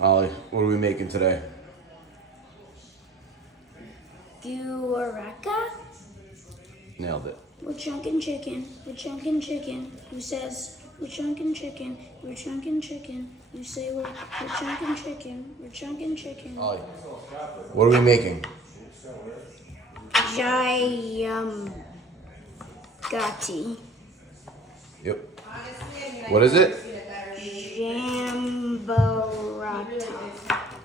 Ollie, what are we making today? Guaraca? Nailed it. We're chunking chicken. We're chunking chicken. Who says we're chunking chicken? We're chunking chicken. You say we're chunking chicken. We're chunking chicken. Ollie, what are we making? Gatti. Yep. What is it? Jambalaya.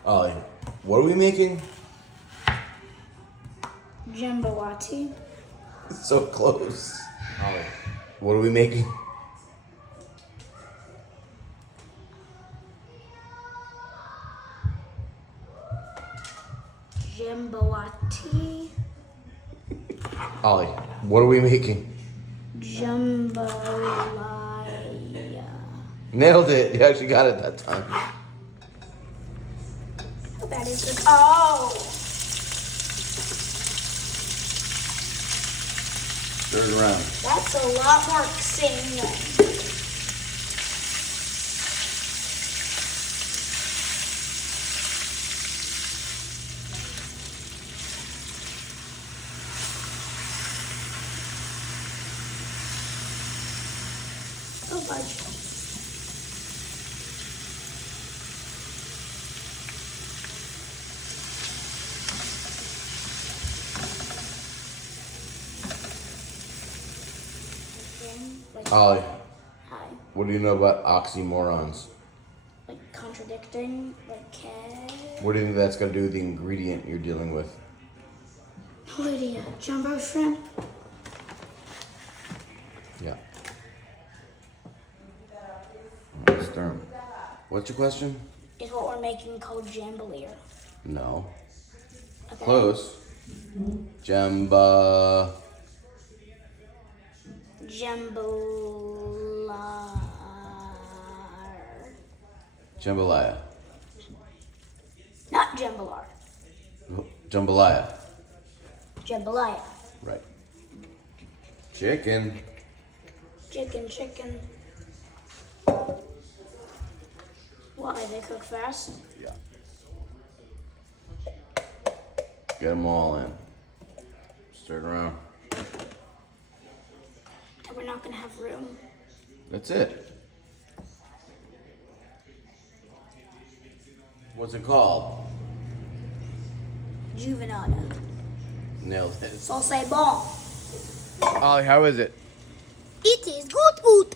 Ollie, what are we making? Jambalaya. So close. Ollie, what are we making? Jambalaya. Ollie, what are we making? Jambalaya. Nailed it. You actually got it that time. That is good. Oh! Stir it around. That's a lot more singing. Oh, fudge. Ollie, Hi. what do you know about oxymorons? Like contradicting, What do you think that's going to do with the ingredient you're dealing with? No idea. Jumbo shrimp? Yeah. Stir 'em. What's your question? Is what we're making called jambalaya. No. Okay. Close. Jambalaya. Jambalaya. Not jambalar. Jambalaya. Jambalaya. Right. Chicken. Chicken. Why? They cook fast? Yeah. Get them all in. Stir it around. And we're not gonna have room. That's it. What's it called? Juvenata. Nailed it. So say bon. Ollie, how is it? It is good.